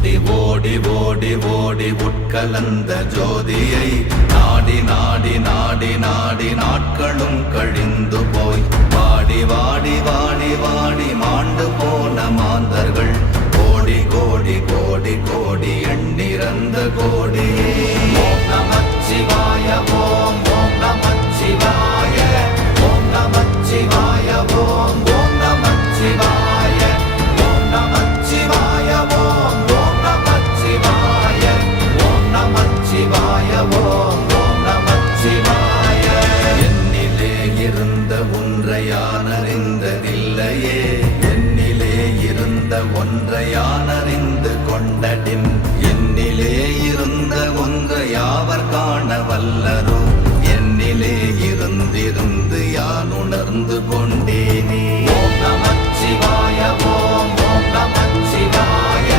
ஓடி ஓடி ஓடி ஓடி உட்கலந்த ஜோதியை நாடி நாடி நாடி நாடி நாட்களும் கழிந்து போய் வாடி வாடி வாடி வாடி மாண்டு போன மாந்தர்கள் கோடி கோடி கோடி கோடி எண்ணிறந்த கோடியே